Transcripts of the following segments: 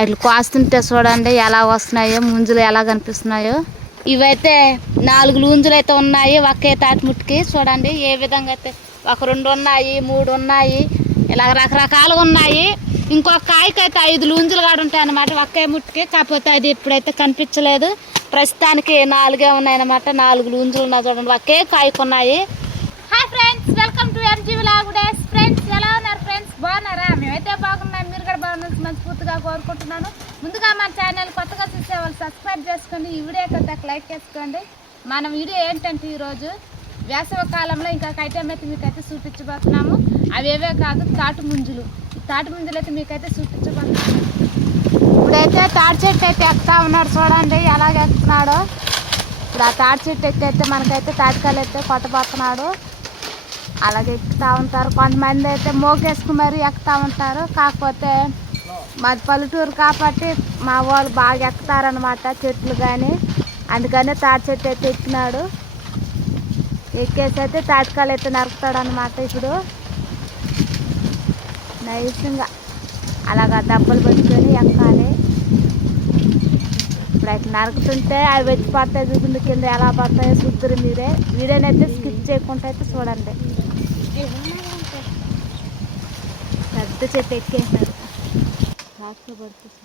అట్లా కోస్తుంటే చూడండి ఎలా వస్తున్నాయో ముంజులు ఎలా కనిపిస్తున్నాయో. ఇవైతే నాలుగు లూంజులు అయితే ఉన్నాయి ఒకే తాటిముట్టుకి చూడండి ఏ విధంగా అయితే ఒక రెండు ఉన్నాయి మూడు ఉన్నాయి ఇలా రకరకాలుగా ఉన్నాయి. ఇంకొక కాయకైతే అయితే ఐదు లూంజులు కాడ ఉంటాయి అన్నమాట ఒకే ముట్టుకి. కాకపోతే అది ఇప్పుడైతే కనిపించలేదు. ప్రస్తుతానికి నాలుగే ఉన్నాయన్నమాట నాలుగు లూంజులు ఉన్నాయి చూడండి ఒకే కాయకు ఉన్నాయి. హాయ్ ఫ్రెండ్స్ వెల్కమ్ టు ఎన్జీ లాగుడేస్ ఫ్రెండ్స్ ఎలా ఫ్రెండ్స్ బాగున్నారా? మేమైతే బాగున్నాం. మీరు కూడా బాగున్నారు మనస్ఫూర్తిగా కోరుకుంటున్నాను. ముందుగా మన ఛానల్ కొత్తగా చూసే వాళ్ళు సబ్స్క్రైబ్ చేసుకోండి. ఈ వీడియో కొత్త లైక్ చేసుకోండి. మన వీడియో ఏంటంటే ఈరోజు వేసవ కాలంలో ఇంకా ఐటమ్ అయితే మీకైతే చూపించబోతున్నాము. అవేవే కాదు తాటు ముంజులు. ఈ తాటు ముంజులు అయితే మీకైతే చూపించబోతున్నాము. ఇప్పుడైతే తాటి చెట్టు అయితే ఎక్కుతా ఉన్నాడు చూడండి ఎలాగ ఎక్కుతున్నాడో ఇప్పుడు ఆ తాటి చెట్టు ఎత్తి అయితే మనకైతే తాటికాయలు అయితే కొట్టబోతున్నాడు. అలాగే ఎక్కుతూ ఉంటారు. కొంతమంది అయితే మోగేసుకు మరీ ఎక్కుతూ ఉంటారు. కాకపోతే మాది పల్లెటూరు కాబట్టి మా వాళ్ళు బాగా ఎక్కుతారనమాట చెట్లు కానీ అందుకనే తాటి చెట్టు అయితే ఎక్కినాడు. ఎక్కేసి అయితే తాటికాయలు అయితే నరుకుతాడు అనమాట ఇప్పుడు. నైస్గా అలాగా దెబ్బలు పెట్టుకొని ఎక్కాలి. ఇప్పుడు అయితే నరుకుతుంటే అవి వచ్చి పడతాయి చూసింది కింద ఎలా పడతాయో చూద్దరు మీరే. వీడియోనైతే స్కిప్ చేయకుండా అయితే చూడండి. పెద్ద చెట్టు ఎక్కేసినారు కాస్త పడుతుంది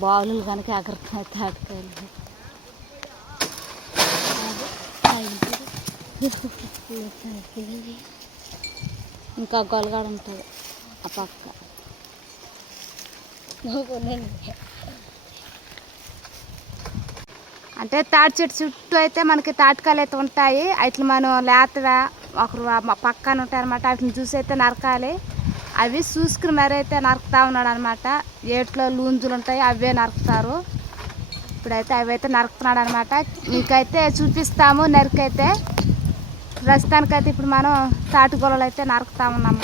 బావులు కనుక ఎగరుతున్నాయి తాటికాయలు ఇంకా గొలగాడు ఉంటుంది ఆ పక్క. అంటే తాటి చెట్టు చుట్టూ అయితే మనకి తాటికాయలు అయితే ఉంటాయి. అట్లా మనం లేతగా ఒకరు పక్కన ఉంటాయి అనమాట వాటిని చూసి అయితే నరకాలి. అవి చూసుకుని మరి అయితే నరుకుతా ఉన్నాడు అనమాట ఏట్లో లూంజులు ఉంటాయి అవే నరుకుతారు. ఇప్పుడైతే అవి అయితే నరుకుతున్నాడు అనమాట మీకైతే చూపిస్తాము నరికైతే. ప్రస్తుతానికైతే ఇప్పుడు మనం తాటి గొలలు అయితే నరుకుతా ఉన్నాము.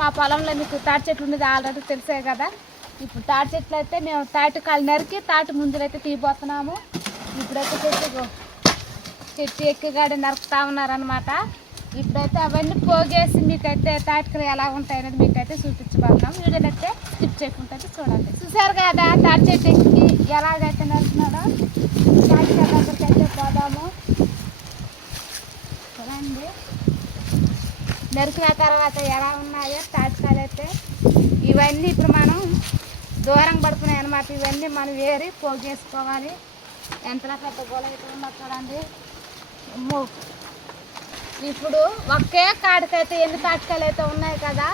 మా పొలంలో మీకు తాటి చెట్లు ఉండేది ఆల్రెడీ తెలిసే కదా? ఇప్పుడు తాటి చెట్లు అయితే మేము తాటి కాలు నరికి తాటి ముందులు అయితే తీయబోతున్నాము. ఇప్పుడైతే చెట్టు చెట్టు ఎక్కిగాడి నరుకుతా ఉన్నారనమాట ఇప్పుడైతే అవన్నీ పోగేసి మీకైతే తాటికలు ఎలా ఉంటాయి అనేది మీకైతే చూపించబోతున్నాం. వీడియోనైతే స్కిప్ చేయకుండా చూడండి. చూసారు కదా తాటి చెట్టు ఎక్కి ఎలాగైతే నరుకున్నాడో తాటి దగ్గరికి అయితే పోదాము. చూడండి. నరికిన తర్వాత ఎలా ఉన్నాయో తాటికాలు అయితే. ఇవన్నీ ఇప్పుడు మనం దూరం పడుతున్నాయి అనమాట ఇవన్నీ మనం వేరి పోగేసుకోవాలి ఎంత పెద్ద గోల అయితే చూడండి. ఇప్పుడు ఒకే కాడికైతే ఎన్ని తాటికాయలు అయితే ఉన్నాయి కదా?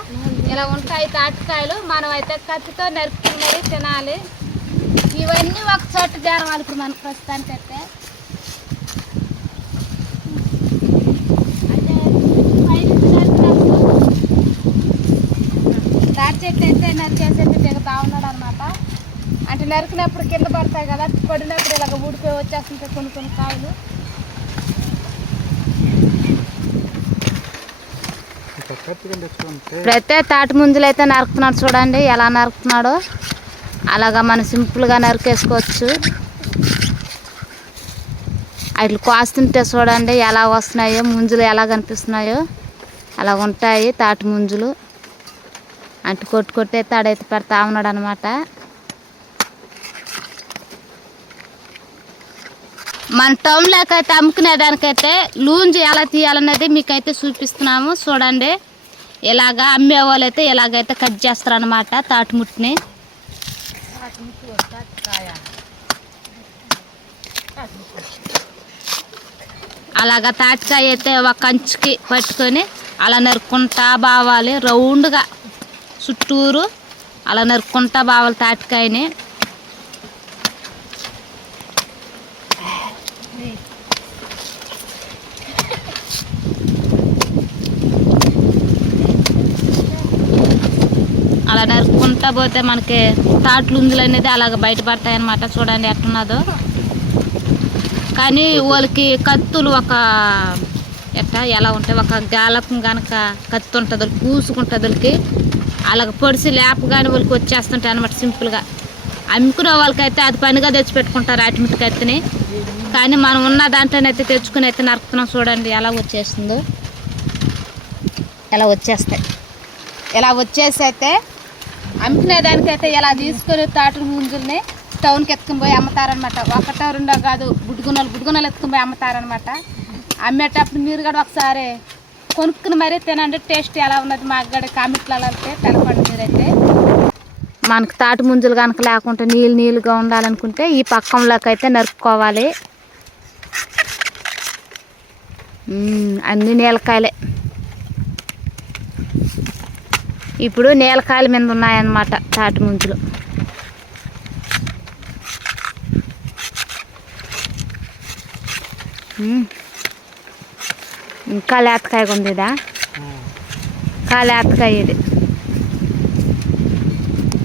ఇలా ఉంటాయి తాటికాయలు. మనం అయితే కత్తితో నరుకుని మరీ తినాలి. ఇవన్నీ ఒక చోట చేరవాలి ఇప్పుడు మనకు ప్రస్తుతానికి అయితే. అంటే తాటి చెట్టు అయితే నరికేసి అయితే దిగుతా ఉన్నాడు అనమాట అంటే నరికినప్పుడు కింద పడతాయి కదా పడినప్పుడు ఇలాగ ఊడిపోయి వచ్చేస్తుంటాయి కొన్ని కొన్ని కాయలు. ఇప్పుడైతే తాటి ముందులు అయితే నరుకుతున్నాడు చూడండి ఎలా నరుకుతున్నాడో. అలాగా మనం సింపుల్గా నరికేసుకోవచ్చు. అట్లు కోస్తుంటే చూడండి ఎలా వస్తున్నాయో ముంజులు ఎలా కనిపిస్తున్నాయో. అలా ఉంటాయి తాటి ముంజులు అంటు కొట్టు కొట్టే తాడైతే పెడతా ఉన్నాడు అనమాట మన టౌన్లోకైతే అమ్ముకునే దానికైతే లూంజ్ ఎలా తీయాలనేది మీకైతే చూపిస్తున్నాము. చూడండి. ఇలాగా అమ్మే వాళ్ళు అయితే ఇలాగైతే కట్ చేస్తారు అనమాట తాటిముట్టిని. అలాగా తాటికాయ అయితే ఒక కంచుకి పట్టుకొని అలా నరుక్కుంటా బావాలి. రౌండ్గా చుట్టూరు అలా నరుక్కుంటా బావాలి తాటికాయని. అలా నరుక్కుంటా పోతే మనకి తాట్లు ఉందులు అనేది అలాగ బయటపడతాయి అనమాట చూడండి ఎట్టున్నదో. కానీ వాళ్ళకి కత్తులు ఒక ఎట్టా ఎలా ఉంటాయి ఒక గాలకం కనుక కత్తి ఉంటుంది కూసుకుంటుంది వాళ్ళకి. అలాగ పొడిసి లేప కానీ వాళ్ళకి వచ్చేస్తుంటాయి అనమాట సింపుల్గా. అమ్ముకునే వాళ్ళకైతే అది పనిగా తెచ్చి పెట్టుకుంటారు కత్తిని కానీ మనం ఉన్న దాంట్లోనైతే తెచ్చుకుని అయితే నరుకుతున్నాం చూడండి ఎలా వచ్చేస్తుందో. ఎలా వచ్చేస్తాయి. ఇలా వచ్చేసి అయితే అమ్మిన దానికైతే ఇలా తీసుకొని తాటు ముంజుల్ని టౌన్కి ఎత్తుకుని పోయి అమ్ముతారనమాట ఒకటో రెండో కాదు బుడ్డుగున్నలు బుడ్డుగున్నలు ఎత్తుకుని పోయి అమ్ముతారనమాట అమ్మేటప్పుడు మీరు కూడా ఒకసారి కొనుక్కుని మరీ తినండి టేస్ట్ ఎలా ఉన్నది మాకు కూడా కామెంట్లలో వెళ్తే తెలపండి మీరైతే. మనకు తాటి ముంజులు కనుక లేకుంటే నీళ్ళు నీళ్ళుగా ఉండాలనుకుంటే ఈ పక్కంలోకి అయితే నరుక్కోవాలి అన్ని నీలకాయలే. ఇప్పుడు నేలకాయల మీద ఉన్నాయన్నమాట తాటి ముంచులు. ఇంకా లేతకాయ ఉంది ఇదా? ఇంకా లేతకాయ ఇది.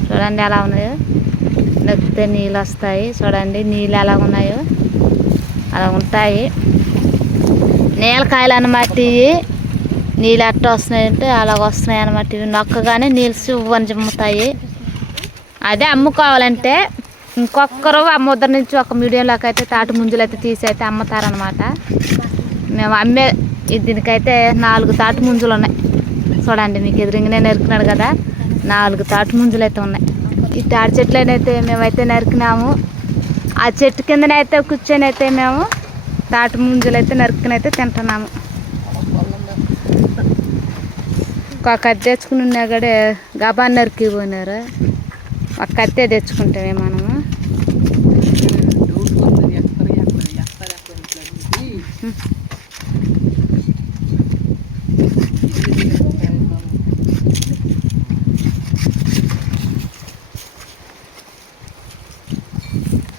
చూడండి ఎలా ఉన్నాయో. నొక్కితే నీళ్ళు వస్తాయి. చూడండి నీళ్ళు ఎలా ఉన్నాయో. అలా ఉంటాయి. నీలకాయలు అన్నమాట ఇవి. నీళ్ళు అట్ట వస్తున్నాయంటే అలాగ వస్తున్నాయి అనమాట ఇవి నొక్కగానే నీళ్ళు సువ్వని చిమ్ముతాయి. అదే అమ్ముకోవాలంటే ఇంకొకరు ఆ ముద్ర నుంచి ఒక మీడియంలోకి అయితే తాటి ముంజులు అయితే తీసి అయితే అమ్ముతారనమాట మేము అమ్మే దీనికైతే నాలుగు తాటి ముంజులు ఉన్నాయి. చూడండి మీకు ఎదురుగానే నరుకున్నాడు కదా నాలుగు తాటి ముంజులు అయితే ఉన్నాయి. ఈ తాటి చెట్లనైతే మేమైతే నరికినాము. ఆ చెట్టు కిందనైతే కూర్చొని అయితే మేము తాటి ముంజులు అయితే నరుకుని అయితే తింటున్నాము. కత్తి తెచ్చుకుని ఉన్నా కూడా గబా పోయినారు. ఒక కత్తే తెచ్చుకుంటామే మనము.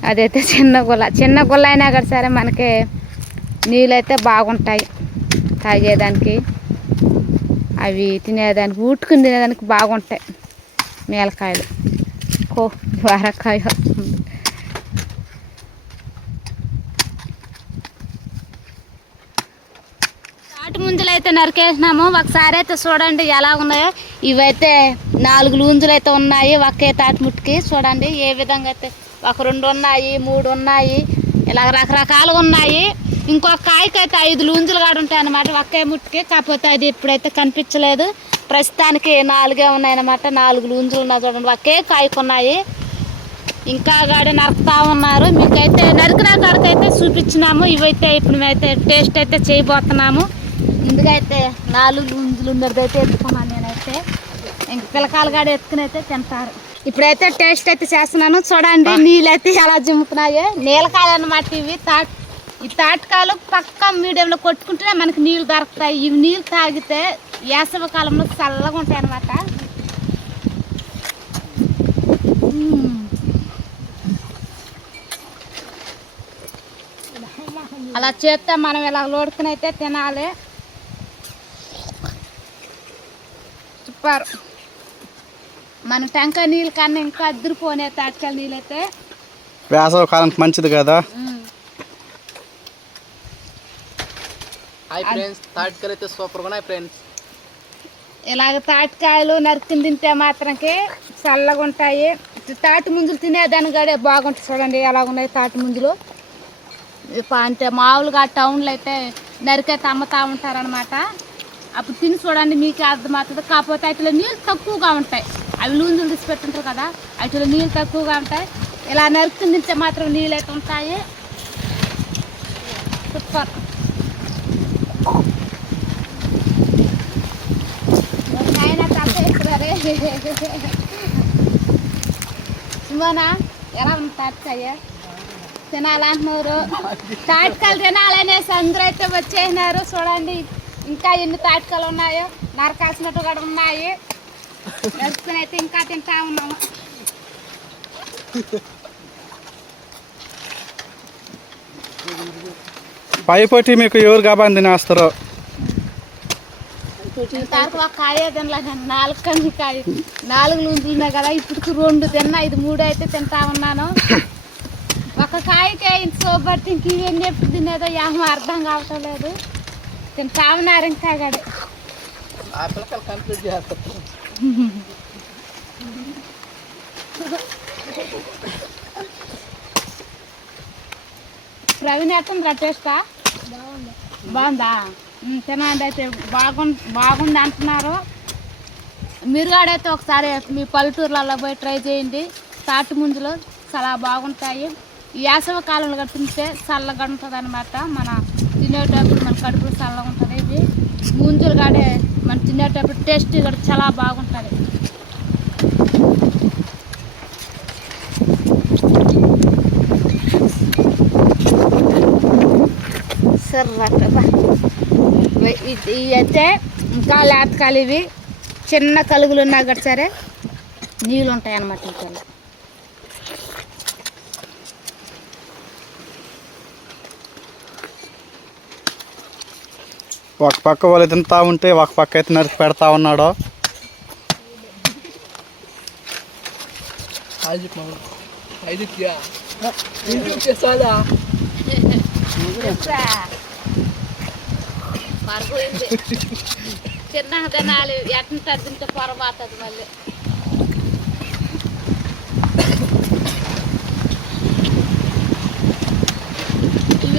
అదైతే చిన్న గుల్ల చిన్న గుల్ల అయినా కూడా సరే మనకి నీళ్ళు అయితే బాగుంటాయి తాగేదానికి. అవి తినేదానికి ఊటుకుని తినేదానికి బాగుంటాయి మేలకాయలు. కో వారకాయ. తాటి ముంజలు అయితే నరికేసినాము. ఒకసారి అయితే చూడండి ఎలా ఉన్నాయో. ఇవైతే నాలుగు లూంజులు అయితే ఉన్నాయి ఒకే తాటి ముట్టుకి. చూడండి ఏ విధంగా అయితే. ఒక రెండు ఉన్నాయి మూడు ఉన్నాయి. ఇలా రకరకాలుగా ఉన్నాయి. ఇంకొక కాయకైతే ఐదు లూంజులు కాడు ఉంటాయి అన్నమాట. ఒకే ముట్టుకి. కాకపోతే అది ఇప్పుడైతే కనిపించలేదు. ప్రస్తుతానికి నాలుగే ఉన్నాయన్నమాట. నాలుగు లూంజులు ఉన్నాయి చూడండి. ఒకే కాయకు ఉన్నాయి. ఇంకా గాడి నరుకుతా ఉన్నారు. మీకైతే నరికిన కాడకైతే చూపించినాము. ఇవైతే ఇప్పుడు మేమైతే టేస్ట్ అయితే చేయబోతున్నాము. ఇందుకైతే నాలుగు లూంజులు ఉన్నదైతే ఎత్తుకున్నాను నేనైతే. ఇంక పిల్లకాయలు గాడి ఎత్తుకుని అయితే తింటారు. ఇప్పుడైతే టేస్ట్ అయితే చేస్తున్నాను. చూడండి నీళ్ళు అయితే ఎలా జిమ్ముతున్నాయో నీలకాయలు అన్నమాట ఇవి. తాట్ ఈ తాటకాయలు పక్క మీడియంలో కొట్టుకుంటేనే మనకి నీళ్ళు దొరుకుతాయి. ఇవి నీళ్ళు తాగితే వేసవి కాలంలో చల్లగా ఉంటాయి అన్నమాట మ్మ్. అలా చేస్తే మనం ఇలా లోడుకుని అయితే తినాలి. సూపర్. మన టెంకాయ నీళ్ళు కన్నా ఇంకా అద్దరిపోనే తాటికాయ నీళ్ళు అయితే వేసవి కాలానికి మంచిది కదా. హాయ్ ఫ్రెండ్స్ తాటికలు అయితే సూపర్గా ఉన్నాయి ఫ్రెండ్స్ ఇలాగ తాటికాయలు నరుకుని తింటే మాత్రంకి చల్లగా ఉంటాయి. తాటి ముంజులు తినేదాని కూడా బాగుంటుంది చూడండి ఎలా ఉన్నాయి తాటి ముంజులు. ఇప్ప అంటే మామూలుగా టౌన్లో అయితే నరికైతే అమ్ముతా ఉంటారనమాట అప్పుడు తిని చూడండి మీకు అర్థమవుతుంది. కాకపోతే వాటిలో నీళ్ళు తక్కువగా ఉంటాయి. అవి నూనెలు తీసి పెట్టుంటారు కదా వాటిలో నీళ్ళు తక్కువగా ఉంటాయి. ఇలా నరుకుని నుంచే మాత్రం నీళ్ళు అయితే ఉంటాయి. సూపర్ నాయన తప్పేస్తున్నారే సుమనా ఎలా ఉంది తాటికాయ? తినాలంటున్నారు తాటికాయలు తినాలనేసి అందరూ అయితే వచ్చేసినారు. చూడండి ఇంకా ఎన్ని తాటికాయలు ఉన్నాయో నరకాల్సినట్టు కూడా ఉన్నాయి. అయితే ఇంకా తింటా ఉన్నాము పైపోటి మీకు ఎవరు గాబాని తినేస్తారు ఇంతవరకు కాయ తినలేదు నాలుగు కన్ని కాయ. నాలుగు కదా ఇప్పుడు రెండు తిన్నా ఇది మూడు అయితే తింటా ఉన్నాను. ఒక కాయకే ఇంత సోబట్టి ఇంక ఇవన్నీ ఎప్పుడు తినేదో ఏమో అర్థం కావటం లేదు. తింటా ఉన్నారు ఇంకా గడి ప్రవీణ్ ఎట్టుందిరా టేస్టా బాగుందా తినండి అయితే. బాగుంది బాగుంది అంటున్నారు. మీరు కాడైతే ఒకసారి మీ పల్లెటూర్లలో పోయి ట్రై చేయండి. తాటి ముంజులు చాలా బాగుంటాయి. వేసవి కాలంలో కూడా చల్లగా ఉంటుంది అనమాట మన తినేటప్పుడు మన కడుపు చల్లగా ఉంటుంది. ఇవి ముంజులు కాడే మనం తినేటప్పుడు టేస్ట్ కూడా చాలా బాగుంటుంది. సర్రా ఇవి అయితే ఇంకా లేతకాలు ఇవి. చిన్న కలుగులు ఉన్నా కూడా సరే నీళ్ళు ఉంటాయి అన్నమాట ఇంకా ఒక పక్క వాళ్ళు తింటా ఉంటే ఒక పక్క అయితే నరికి పెడతా ఉన్నాడు. చిన్న పొరపాతది మళ్ళీ.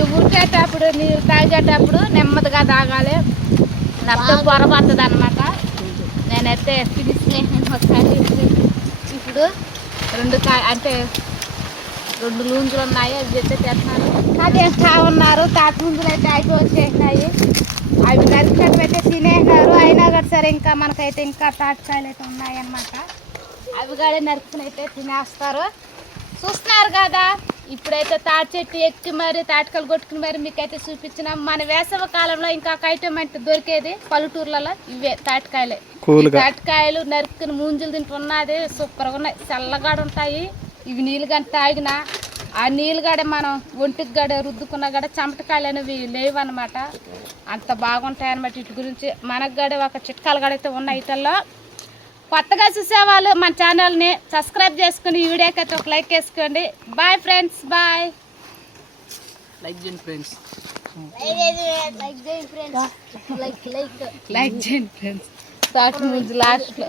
ఇవి ఉరికేటప్పుడు నీరు తాగేటప్పుడు నెమ్మదిగా తాగాలి. లేకపోతే పొరపడుతుంది అనమాట నేనైతే ఫినిష్ ఒకసారి ఇప్పుడు రెండు కా అంటే రెండు లూంజులు ఉన్నాయి అవి చెప్తే తెస్తున్నాను. అదేస్తా ఉన్నారు తాత ముందులు అయితే అయిపోయి వచ్చేసినాయి. అవి నరికినట్టు అయితే తినేసినారు. అయినా కూడా సరే ఇంకా మనకైతే ఇంకా తాటికాయలు అయితే ఉన్నాయి అన్నమాట అవి కూడా నరుకుని అయితే తినేస్తారు. చూస్తున్నారు కదా? ఇప్పుడైతే తాటి చెట్టు ఎక్కి మరి తాటికాయలు కొట్టుకుని మరి మీకైతే చూపించినాం మన వేసవి కాలంలో ఇంకా ఒక ఐటమ్ అంటే దొరికేది పల్లెటూర్లలో ఇవే తాటికాయలే. తాటికాయలు నరుక్కుని ముంజులు తింటున్నది సూపర్గా ఉన్నాయి. చల్లగాడ ఉంటాయి. ఇవి నీళ్ళు గంట తాగిన ఆ నీళ్ళు గడ మనం ఒంటికి గడ రుద్దుకున్న గడ చెమటకాయలు అనేవి లేవు అనమాట అంత బాగుంటాయి అనమాట వీటి గురించి. మనకు గడ ఒక చిట్కాలు గడ అయితే ఉన్నాయి. వీటిల్లో కొత్తగా చూసే వాళ్ళు మన ఛానల్ని సబ్స్క్రైబ్ చేసుకుని ఈ వీడియోకైతే ఒక లైక్ వేసుకోండి. బాయ్ ఫ్రెండ్స్ బాయ్ లైక్ చేయండి ఫ్రెండ్స్ లైక్ చేయండి ఫ్రెండ్స్ లాస్ట్